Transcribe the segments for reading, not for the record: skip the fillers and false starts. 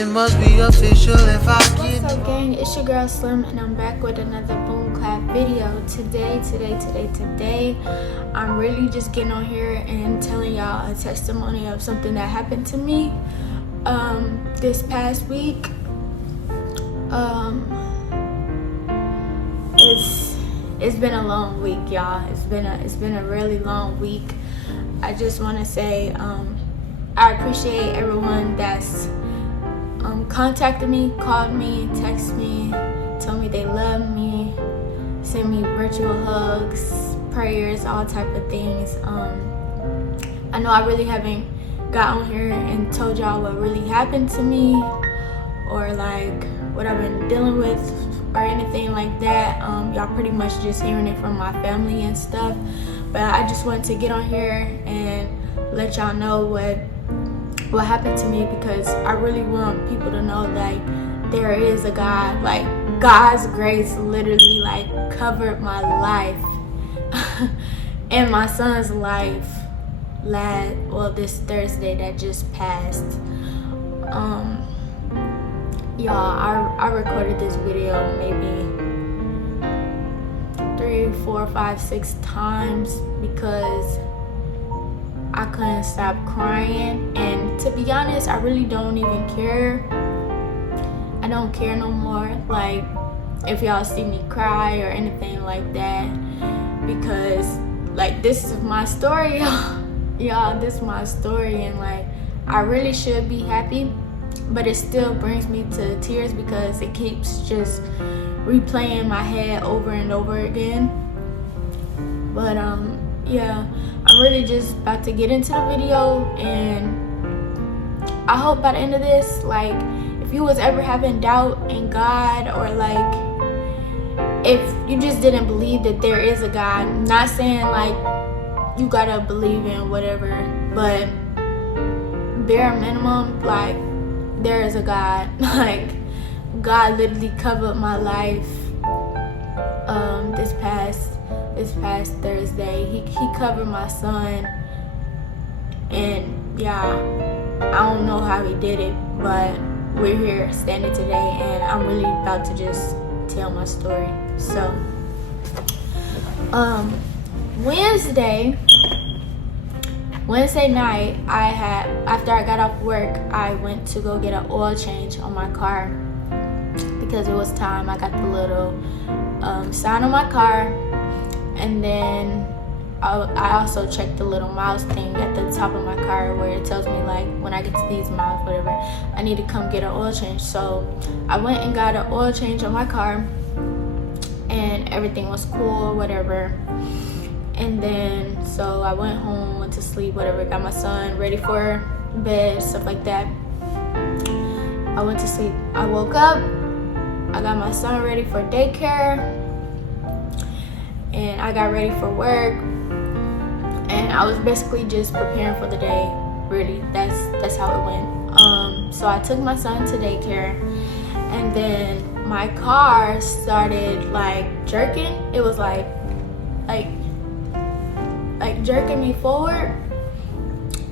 It must be official if I get. What's up, gang? It's your girl Slim, and I'm back with another boom clap video. Today, I'm really just getting on here and telling y'all a testimony of something that happened to me this past week. It's been a long week, y'all. It's been a really long week. I just want to say I appreciate everyone that's contacted me, called me, texted me, told me they love me, sent me virtual hugs, prayers, all type of things. I know I really haven't got on here and told y'all what really happened to me, or like what I've been dealing with, or anything like that. Y'all pretty much just hearing it from my family and stuff. But I just wanted to get on here and let y'all know what happened to me, because I really want people to know that there is a God. Like, God's grace literally like covered my life and my son's life this Thursday that just passed. Y'all, I recorded this video maybe 3, 4, 5, 6 times because I couldn't stop crying. And to be honest, I really don't even care. I don't care no more, like, if y'all see me cry or anything like that, because like, this is my story, y'all. This is my story, and like, I really should be happy, but it still brings me to tears because it keeps just replaying in my head over and over again. But yeah, I'm really just about to get into the video, and I hope by the end of this, like, if you was ever having doubt in God, or like if you just didn't believe that there is a God, not saying like you gotta believe in whatever, but bare minimum, like, there is a God. Like, God literally covered my life this past Thursday. He covered my son, and yeah, I don't know how he did it, but we're here standing today, and I'm really about to just tell my story. So Wednesday night, after I got off work, I went to go get an oil change on my car because it was time. I got the little sign on my car, and then I also checked the little miles thing at the top of my car where it tells me, like, when I get to these miles, whatever, I need to come get an oil change. So I went and got an oil change on my car, and everything was cool, whatever. And then so I went home, went to sleep, whatever, got my son ready for bed, stuff like that. I went to sleep. I woke up, I got my son ready for daycare, and I got ready for work, and I was basically just preparing for the day. Really, that's how it went. So I took my son to daycare, and then my car started like jerking. It was like jerking me forward,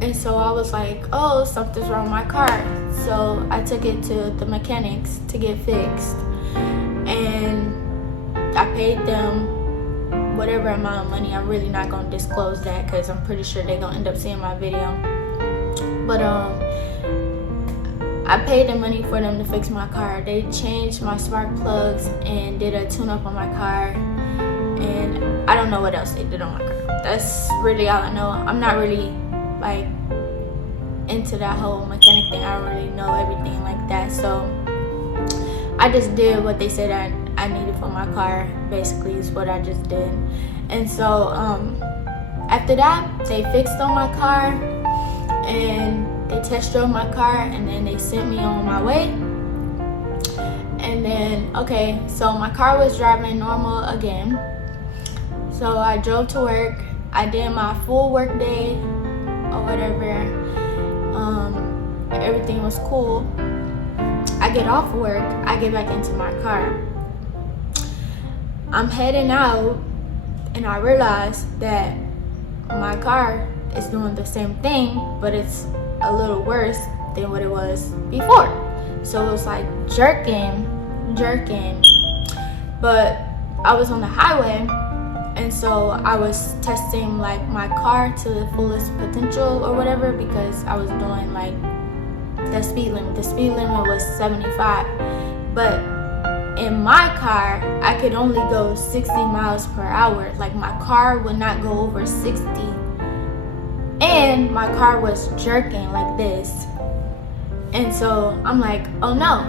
and so I was like, oh, something's wrong with my car. So I took it to the mechanics to get fixed, and I paid them whatever amount of money. I'm really not gonna disclose that because I'm pretty sure they're gonna end up seeing my video. But I paid the money for them to fix my car. They changed my spark plugs and did a tune-up on my car, and I don't know what else they did on my car. That's really all I know. I'm not really like into that whole mechanic thing. I don't really know everything like that, so I just did what they said I needed for my car, basically, is what I just did. And so after that, they fixed on my car, and they test drove my car, and then they sent me on my way. And then, okay, so my car was driving normal again. So I drove to work. I did my full work day or whatever. Everything was cool. I get off work, I get back into my car. I'm heading out, and I realize that my car is doing the same thing, but it's a little worse than what it was before. so it was like jerking. But I was on the highway, and so I was testing like my car to the fullest potential or whatever, because I was doing like the speed limit. The speed limit was 75, but in my car I could only go 60 miles per hour. Like my car would not go over 60, and my car was jerking like this. And so I'm like, oh no.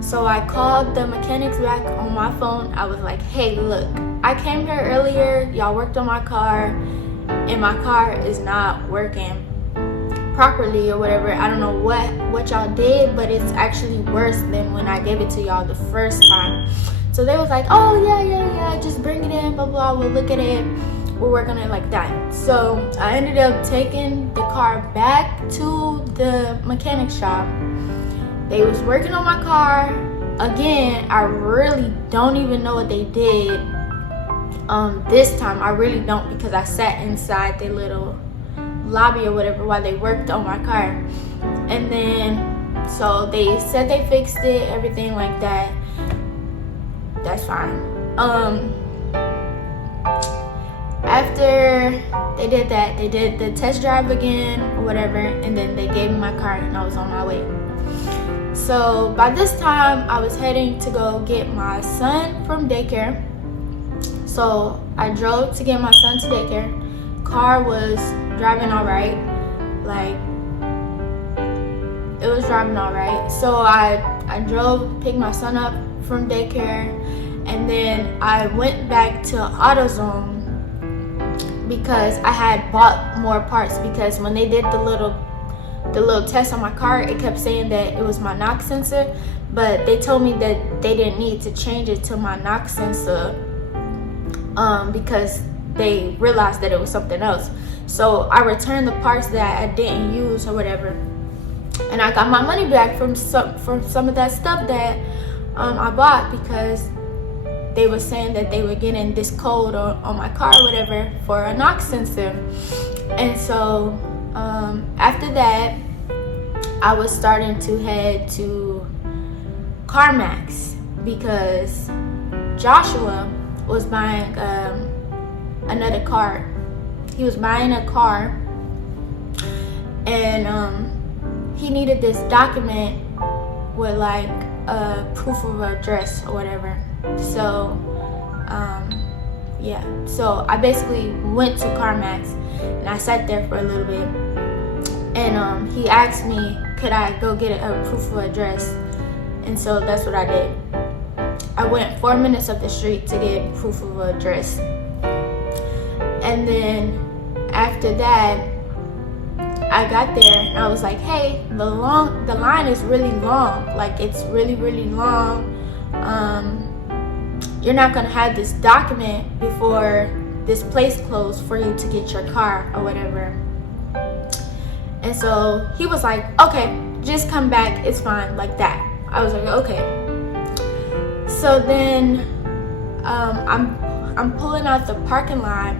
So I called the mechanics back on my phone. I was like, hey, look, I came here earlier, y'all worked on my car, and my car is not working properly or whatever. I don't know what y'all did, but it's actually worse than when I gave it to y'all the first time. So they was like, oh yeah, just bring it in, blah blah, we'll look at it, we'll work on it like that. So I ended up taking the car back to the mechanic shop. They was working on my car again. I really don't even know what they did this time. I really don't, because I sat inside the little lobby or whatever while they worked on my car. And then so they said they fixed it, everything like that. That's fine. After they did that, they did the test drive again or whatever, and then they gave me my car and I was on my way. So by this time I was heading to go get my son from daycare. So I drove to get my son to daycare. Car was driving all right. Like, it was driving all right. So I drove, picked my son up from daycare, and then I went back to AutoZone because I had bought more parts, because when they did the little test on my car, it kept saying that it was my knock sensor, but they told me that they didn't need to change it to my knock sensor because they realized that it was something else. So I returned the parts that I didn't use or whatever, and I got my money back from some of that stuff that I bought, because they were saying that they were getting this code on my car or whatever for a knock sensor. And so after that, I was starting to head to CarMax, because Joshua was buying another car. He was buying a car, and he needed this document with like a proof of address or whatever. So yeah, so I basically went to CarMax and I sat there for a little bit, and he asked me could I go get a proof of address, and so that's what I did. I went 4 minutes up the street to get proof of address, and then after that I got there and I was like, hey, the line is really long, like it's really long. You're not gonna have this document before this place closed for you to get your car or whatever. And so he was like, okay, just come back, it's fine, like that. I was like, okay. So then I'm pulling out the parking lot,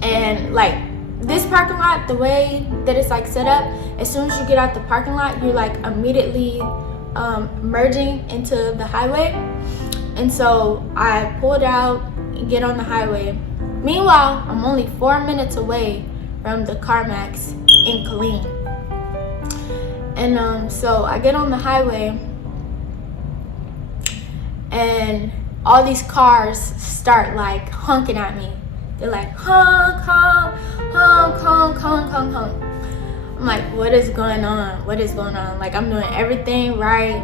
and like this parking lot, the way that it's like set up, as soon as you get out the parking lot, you're like immediately merging into the highway. And so I pulled out and get on the highway. Meanwhile, I'm only 4 minutes away from the CarMax in Killeen. And so I get on the highway, and all these cars start like honking at me. They're like, honk, honk, honk, honk, honk, honk, honk. I'm like, what is going on? What is going on? Like, I'm doing everything right.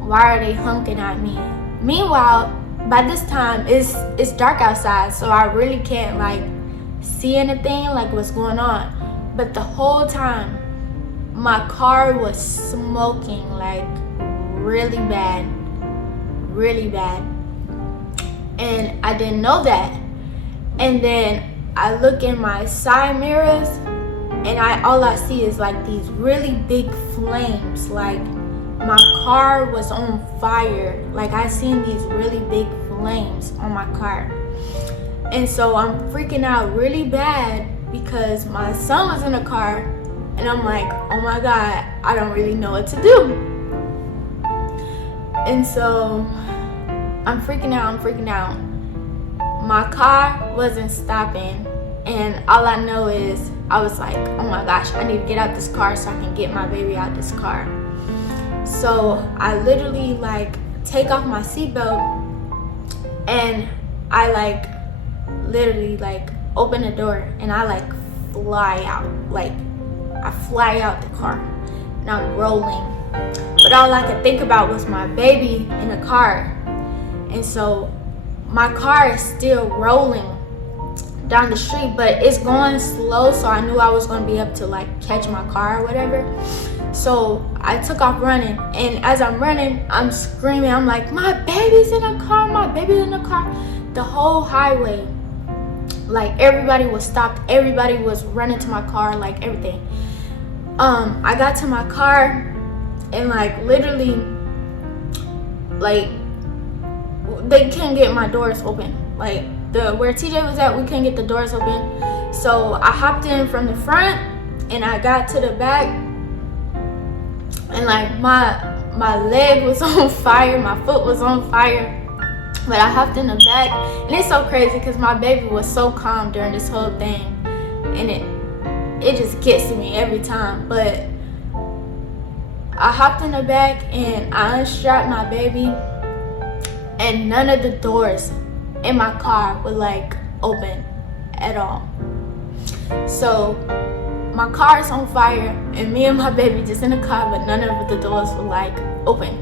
Why are they honking at me? Meanwhile, by this time, it's dark outside, so I really can't like see anything, like what's going on. But the whole time, my car was smoking like really bad. And I didn't know that. And then I look in my side mirrors, and all I see is like these really big flames. Like my car was on fire. Like I seen these really big flames on my car. And so I'm freaking out really bad because my son was in the car And I'm like, oh my God, I don't really know what to do. And so I'm freaking out. My car wasn't stopping, and all I know is I was like, oh my gosh, I need to get out this car so I can get my baby out this car. So I literally like take off my seatbelt, and I like literally like open the door, and I like fly out. Like I fly out the car, and I'm rolling. But all I could think about was my baby in the car. And so my car is still rolling down the street, but it's going slow, so I knew I was going to be able to like catch my car or whatever. So I took off running, and as I'm running, I'm screaming. I'm like, my baby's in the car, my baby's in the car. The whole highway, like everybody was stopped, everybody was running to my car, like everything. I got to my car, and like literally, like they couldn't get my doors open. Like where TJ was at, we couldn't get the doors open. So I hopped in from the front, and I got to the back, and like my leg was on fire, my foot was on fire. But I hopped in the back, and it's so crazy because my baby was so calm during this whole thing, and it just gets to me every time. But I hopped in the back, and I unstrapped my baby, and none of the doors in my car would like open at all. So my car is on fire, and me and my baby just in the car, but none of the doors were like open.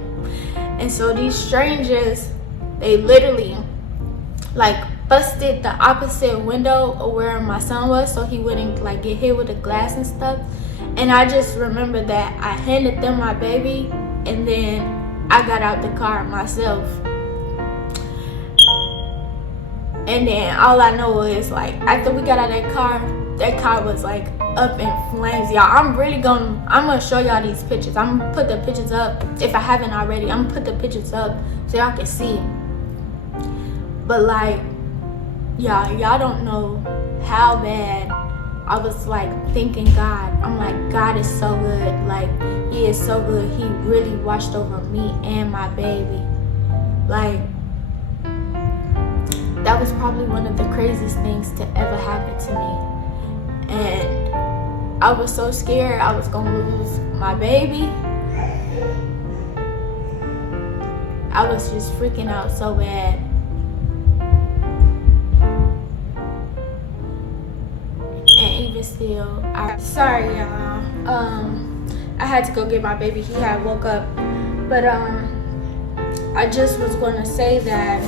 And so these strangers, they literally like busted the opposite window of where my son was, so he wouldn't like get hit with the glass and stuff. And I just remember that I handed them my baby, and then I got out the car myself. And then all I know is like after we got out of that car was like up in flames, y'all. I'm gonna show y'all these pictures. I'm gonna put the pictures up if I haven't already. I'm gonna put the pictures up so y'all can see. But like, y'all don't know how bad I was like thanking God. I'm like, God is so good. Like, he is so good. He really watched over me and my baby. Like, that was probably one of the craziest things to ever happen to me. And I was so scared I was gonna lose my baby. I was just freaking out so bad. And even still, sorry y'all. I had to go get my baby. He had woke up. But I just was gonna say that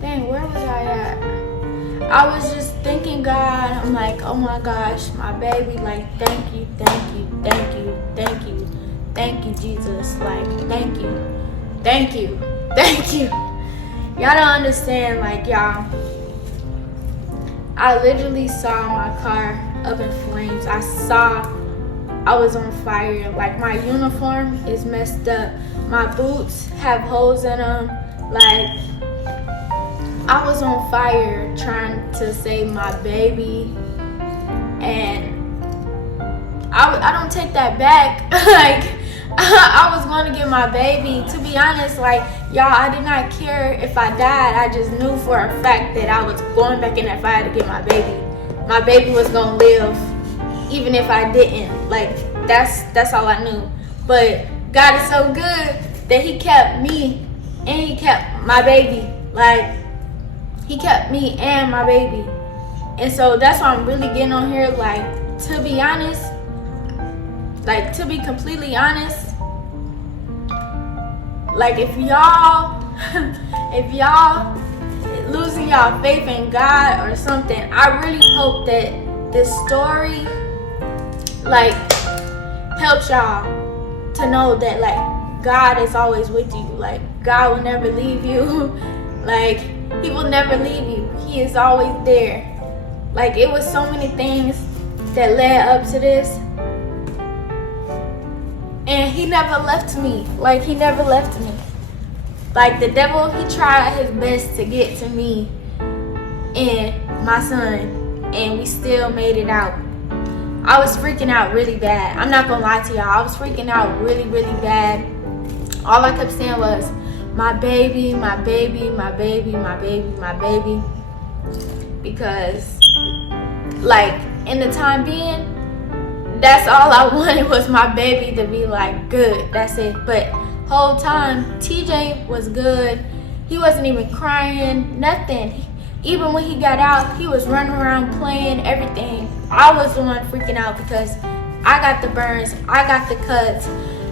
dang, where was I at? I was just thanking God. I'm like, oh my gosh, my baby, like, thank you, Jesus. Like, thank you. Y'all don't understand, like, y'all, I literally saw my car up in flames. I was on fire. Like, my uniform is messed up. My boots have holes in them. Like, I was on fire trying to save my baby. And I don't take that back. Like, I was going to get my baby. To be honest, like, y'all, I did not care if I died. I just knew for a fact that I was going back in that fire to get my baby. My baby was going to live even if I didn't. Like, that's all I knew. But God is so good that he kept me and he kept my baby. Like, he kept me and my baby. And so that's why I'm really getting on here. Like, to be honest, like, to be completely honest, like, if y'all losing y'all faith in God or something, I really hope that this story, like, helps y'all to know that, like, God is always with you. Like, God will never leave you. Like, he will never leave you. He is always there. Like, it was so many things that led up to this. And he never left me. Like, he never left me. Like, the devil, he tried his best to get to me and my son. and we still made it out. I was freaking out really bad. I'm not gonna lie to y'all. I was freaking out really, really bad. All I kept saying was, my baby, my baby, my baby, my baby, my baby. Because, like, in the time being, that's all I wanted was my baby to be like good. That's it. But whole time, TJ was good. He wasn't even crying, nothing. Even when he got out, he was running around playing, everything. I was the one freaking out because I got the burns, I got the cuts.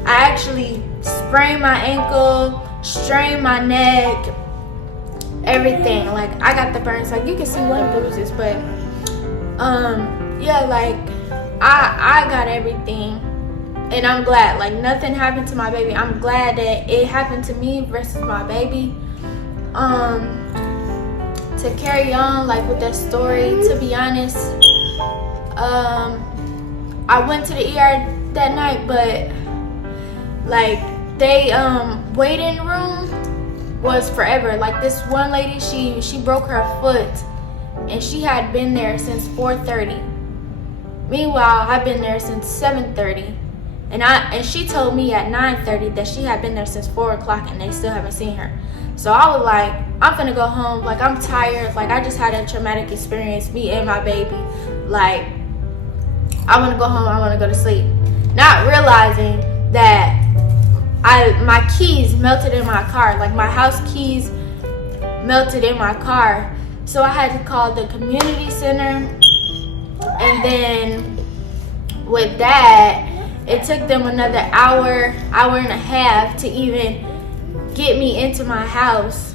I actually sprained my ankle, strained my neck, everything. Like, I got the burns. Like, you can see one bruises, but yeah, like, I got everything. And I'm glad, like, nothing happened to my baby. I'm glad that it happened to me versus my baby. To carry on, like, with that story, to be honest, I went to the ER that night, but, like, they, waiting room was forever. Like, this one lady, she broke her foot, and she had been there since 4:30. Meanwhile, I've been there since 7:30. And she told me at 9:30 that she had been there since 4 o'clock and they still haven't seen her. So I was like, I'm finna go home. Like, I'm tired. Like, I just had a traumatic experience, me and my baby. Like, I wanna go home, I wanna go to sleep. Not realizing that my keys melted in my car. Like, my house keys melted in my car. So I had to call the community center. And then with that, it took them another hour and a half to even get me into my house.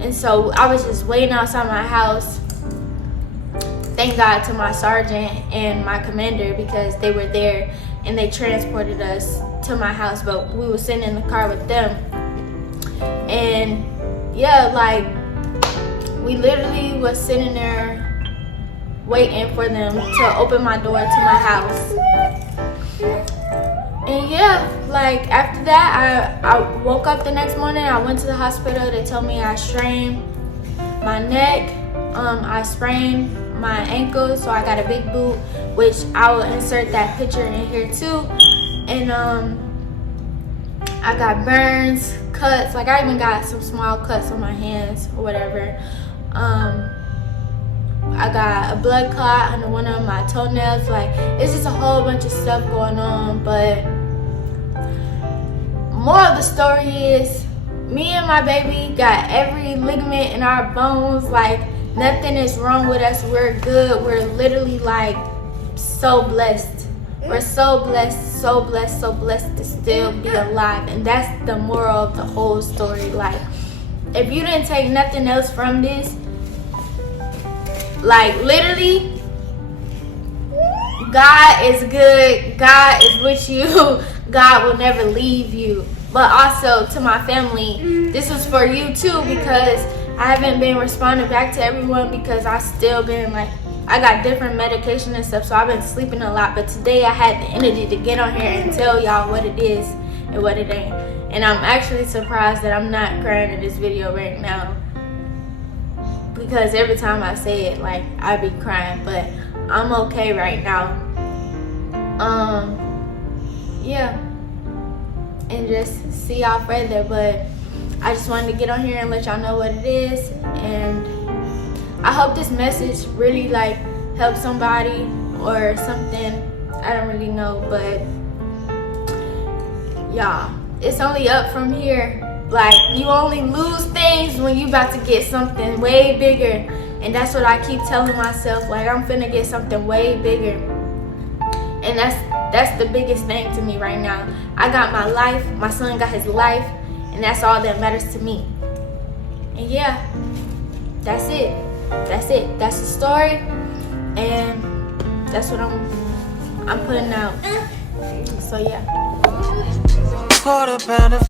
And so I was just waiting outside my house. Thank God to my sergeant and my commander, because they were there and they transported us to my house, but we were sitting in the car with them. And yeah, like, we literally was sitting there waiting for them to open my door to my house. And yeah, like, after that, I woke up the next morning. I went to the hospital. They told me I strained my neck, I sprained my ankle, so I got a big boot, which I will insert that picture in here too. And I got burns, cuts. Like, I even got some small cuts on my hands or whatever. I got a blood clot under one of my toenails. Like, it's just a whole bunch of stuff going on. But moral of the story is, me and my baby got every ligament in our bones. Like, nothing is wrong with us. We're good. We're literally, like, so blessed. We're so blessed, so blessed, so blessed to still be alive. And that's the moral of the whole story. Like, if you didn't take nothing else from this, like, literally, God is good. God is with you. God will never leave you. But also, to my family, this was for you too, because I haven't been responding back to everyone because I still been, like, I got different medication and stuff, so I've been sleeping a lot. But today I had the energy to get on here and tell y'all what it is and what it ain't. And I'm actually surprised that I'm not crying in this video right now, because every time I say it, like, I be crying. But I'm okay right now. Yeah, and just see y'all further. But I just wanted to get on here and let y'all know what it is, and I hope this message really, like, helps somebody or something. I don't really know, but y'all, it's only up from here. Like, you only lose things when you about to get something way bigger. And that's what I keep telling myself. Like, I'm finna get something way bigger. And that's the biggest thing to me right now. I got my life, my son got his life, and that's all that matters to me. And yeah, that's it. That's it. That's the story. And that's what I'm putting out. So yeah. Quarter pounder.